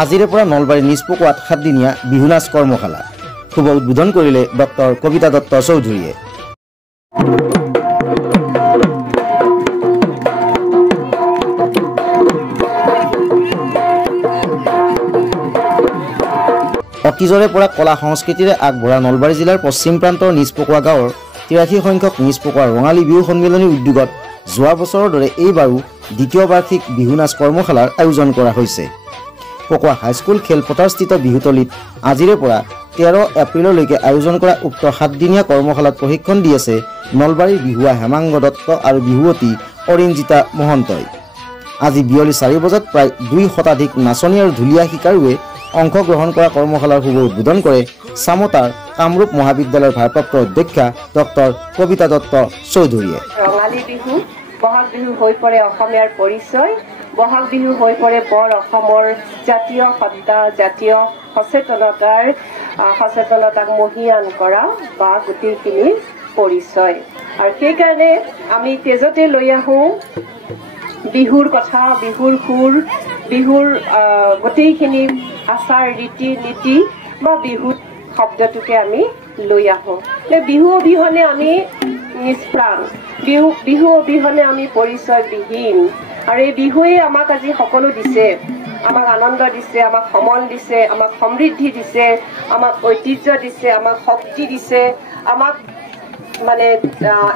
আজিৰে পৰা নলবাৰী নিষ্পকোৱাত 7 দিনীয়া বিহু নাচ কৰ্মশালা শুভ উদ্বোধন কৰিলে ডক্টৰ কবিতা দত্ত চৌধুৰীয়ে। অতীজৰে পৰা কলা সংস্কৃতিৰে আগবঢ়া নলবাৰী জিলাৰ পশ্চিম প্ৰান্তৰ নিষ্পকোৱা গাঁৱৰ 83 সংখ্যক নিষ্পকোৱা ৰঙালী বিহু সন্মিলনী উদ্যোগত যোৱা বছৰৰ দৰে এইবাৰো দ্বিতীয় বাৰ্ষিক বিহু নাচ কৰ্মশালাৰ আয়োজন কৰা হৈছে। পকোৱা হাইস্কুল খেলপথাৰস্থিত বিহুতলীত আজিৰে পৰা 13 এপ্ৰিললৈকে আয়োজন কৰা উক্ত 7 দিনীয়া কৰ্মশালাত প্ৰশিক্ষণ দি আছে নলবাৰীৰ বিহুৱা হেমাংগ দত্ত আৰু বিহুৱতী অৰিঞ্জিতা মহন্তই। আজি বিয়লি 4 বজাত প্ৰায় 2 শতাধিক নাচনী আৰু ঢুলীয়া শিকাৰুৱে অংশগ্ৰহণ কৰা কৰ্মশালাৰ শুভ উদ্বোধন কৰে চামতাৰ কামৰূপ মহাবিদ্যালয়ৰ ভাৰপ্ৰাপ্ত অধ্যক্ষা ডক্টৰ কবিতা দত্ত চৌধুৰীয়ে। ৰঙালী বিহু বহাগ বিহু হৈ পৰে অসমীয়াৰ পৰিচয়, বহাগ বিহু হৈ পৰে বৰ অসমৰ জাতীয় সত্তা, জাতীয় সচেতনতাক মহিয়ান কৰা বা গোটেইখিনি পৰিচয়। আৰু সেইকাৰণে আমি তেজতে লৈ আহোঁ বিহুৰ কথা, বিহুৰ সুৰ, বিহুৰ গোটেইখিনি আচাৰ ৰীতি নীতি বা বিহুত শব্দটোকে আমি লৈ আহোঁ। বিহু অবিহনে আমি নিষ্প্ৰাণ, বিহু অবিহনে আমি পৰিচয়বিহীন। আৰু এই বিহুৱে আমাক আজি সকলো দিছে, আমাক আনন্দ দিছে, আমাক সমল দিছে, আমাক সমৃদ্ধি দিছে, আমাক ঐতিহ্য দিছে, আমাক শক্তি দিছে, আমাক মানে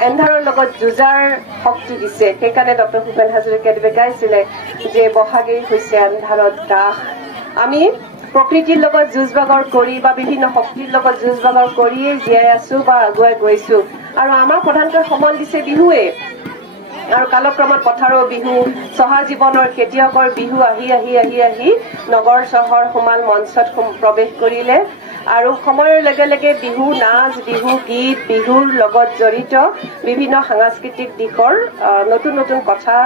এন্ধাৰৰ লগত যুঁজাৰ শক্তি দিছে। সেইকাৰণে ডক্টৰ ভূপেন হাজৰিকাদেৱে গাইছিলে যে বহাগেই হৈছে আন্ধাৰত দাস। আমি প্ৰকৃতিৰ লগত যুঁজ বাগৰ কৰি বা বিভিন্ন শক্তিৰ লগত যুঁজ বাগৰ কৰিয়েই জীয়াই আছো বা আগুৱাই গৈছো। আৰু আমাৰ প্ৰধানকৈ সমল দিছে বিহুৱে। আৰু কালক্ৰমত পথাৰৰ বিহু, চহা জীৱনৰ খেতিয়কৰ বিহু আহি আহি আহি আহি নগৰ চহৰ সোমাল, মঞ্চত প্ৰৱেশ কৰিলে। আৰু সময়ৰ লগে লগে বিহু নাচ, বিহু গীত, বিহুৰ লগত জড়িত বিভিন্ন সাংস্কৃতিক দিশৰ নতুন নতুন কথা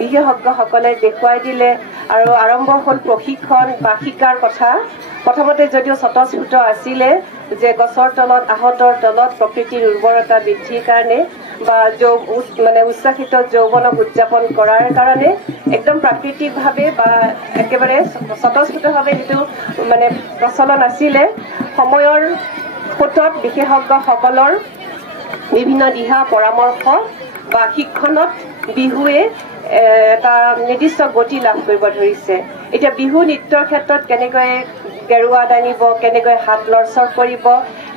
বিশেষজ্ঞসকলে দেখুৱাই দিলে। আৰু আৰম্ভ হ'ল প্ৰশিক্ষণ বা শিকাৰ কথা। প্ৰথমতে যদিও স্বতঃস্ফূৰ্ত আছিলে যে গছৰ তলত, আহঁতৰ তলত প্ৰকৃতিৰ উৰ্বৰতা বৃদ্ধিৰ কাৰণে বা উচ্ছ্বাসিত যৌৱনক উদযাপন কৰাৰ কাৰণে একদম প্ৰাকৃতিকভাৱে বা একেবাৰে স্বতঃস্ফূৰ্তভাৱে যিটো প্ৰচলন আছিলে, সময়ৰ সোঁতত বিশেষজ্ঞসকলৰ বিভিন্ন দিহা পৰামৰ্শ বা শিক্ষণত বিহুৱে এটা নিৰ্দিষ্ট গতি লাভ কৰিব ধৰিছে। এতিয়া বিহু নৃত্যৰ ক্ষেত্ৰত কেনেকৈ গেৰুৱা দাঙিব, কেনেকৈ হাত লৰচৰ কৰিব,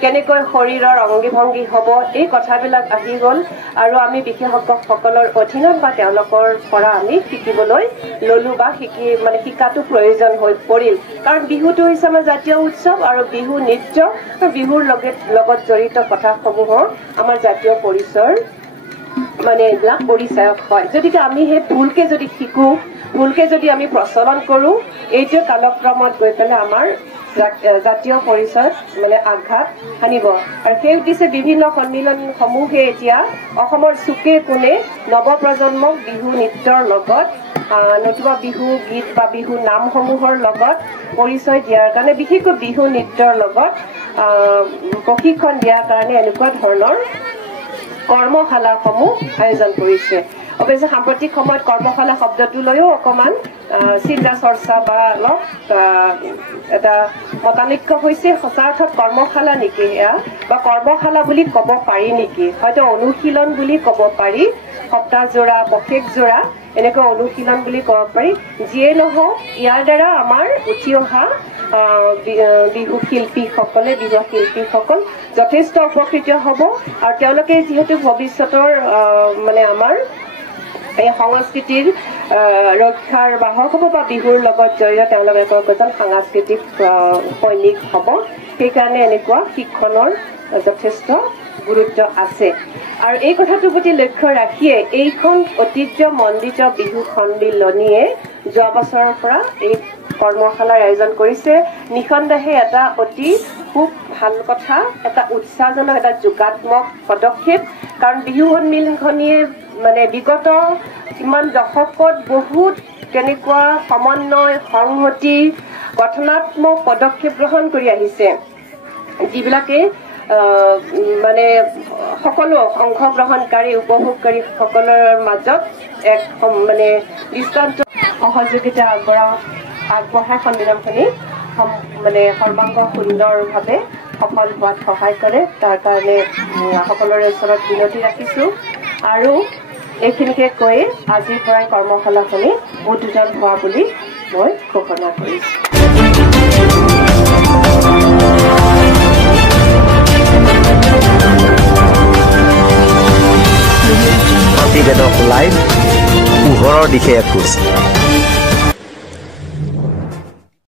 কেনেকৈ শৰীৰৰ অংগী ভংগী হ'ব, এই কথাবিলাক আহি গ'ল। আৰু আমি বিশেষজ্ঞসকলৰ অধীনত বা তেওঁলোকৰ পৰা আমি শিকিবলৈ ললো বা শিকাটো প্ৰয়োজন হৈ পৰিল। কাৰণ বিহুটো হৈছে আমাৰ জাতীয় উৎসৱ আৰু বিহু নৃত্য, বিহুৰ লগত জড়িত কথাসমূহৰ আমাৰ জাতীয় পৰিচয়ৰ এইবিলাক পৰিচায়ক হয়। গতিকে আমি সেই ভুলকে যদি শিকো, ভুলকে যদি আমি প্ৰচলন কৰো, এইটোৱে কালক্ৰমত গৈ পেলাই আমাৰ জাতীয় পৰিচয়ত আঘাত সানিব। আৰু সেই উদ্দেশ্যে বিভিন্ন সন্মিলনসমূহে এতিয়া অসমৰ চুকে কোণে নৱপ্ৰজন্মক বিহু নৃত্যৰ লগত নতুবা বিহু গীত বা বিহু নামসমূহৰ লগত পৰিচয় দিয়াৰ কাৰণে, বিশেষকৈ বিহু নৃত্যৰ লগত প্ৰশিক্ষণ দিয়াৰ কাৰণে এনেকুৱা ধৰণৰ কৰ্মশালাসমূহ আয়োজন কৰিছে। অৱশ্যে সাম্প্ৰতিক সময়ত কৰ্মশালা শব্দটো লৈও অকণমান চিন্তা চৰ্চা বা অলপ এটা মতানৈক্য হৈছে। সঁচা অৰ্থত কৰ্মশালা নেকি এয়া, বা কৰ্মশালা বুলি ক'ব পাৰি নেকি? হয়তো অনুশীলন বুলি ক'ব পাৰি, সপ্তাহজোৰা পষেকজোৰা এনেকৈ অনুশীলন বুলি ক'ব পাৰি। যিয়ে নহওক, ইয়াৰ দ্বাৰা আমাৰ উঠি অহা বিহুৱা শিল্পীসকল যথেষ্ট উপকৃত হ'ব। আৰু তেওঁলোকে যিহেতু ভৱিষ্যতৰ আমাৰ এই সংস্কৃতিৰ ৰক্ষাৰ বাহক হ'ব বা বিহুৰ লগত জড়িত তেওঁলোকে এজন সাংস্কৃতিক সৈনিক হ'ব। সেইকাৰণে এনেকুৱা শিক্ষণৰ যথেষ্ট গুৰুত্ব আছে। আৰু এই কথাটোৰ প্ৰতি লক্ষ্য ৰাখিয়ে এইখন ঐতিহ্যমণ্ডিত বিহু সন্মিলনীয়ে যোৱা বছৰৰ পৰা এই কৰ্মশালাৰ আয়োজন কৰিছে। নিঃসন্দেহে এটা অতি খুব ভাল কথা, এটা উৎসাহজনক, এটা যোগাত্মক পদক্ষেপ। কাৰণ বিহু সন্মিলনীয়ে বিগত কিমান দশকত বহুত কেনেকুৱা সমন্বয়, সংহতি, গঠনাত্মক পদক্ষেপ গ্ৰহণ কৰি আহিছে, যিবিলাকে সকলো অংশগ্ৰহণকাৰী উপভোগকাৰী সকলৰ মাজত এক দৃষ্টান্ত সহযোগিতা আগবঢ়া আগবঢ়াই সন্মিলনখনি মানে সৰ্বাংগ সুন্দৰভাৱে সফল হোৱাত সহায় কৰে। তাৰ কাৰণে সকলোৰে ওচৰত বিনতি ৰাখিছোঁ আৰু এইখিনিকে কৈ আজিৰ পৰাই কৰ্মশালাখনি উদ্বোধন হোৱা বুলি মই ঘোষণা কৰিছোঁ। প্ৰতিবেদক লাইভ পোহৰৰ দিশে এখোজ।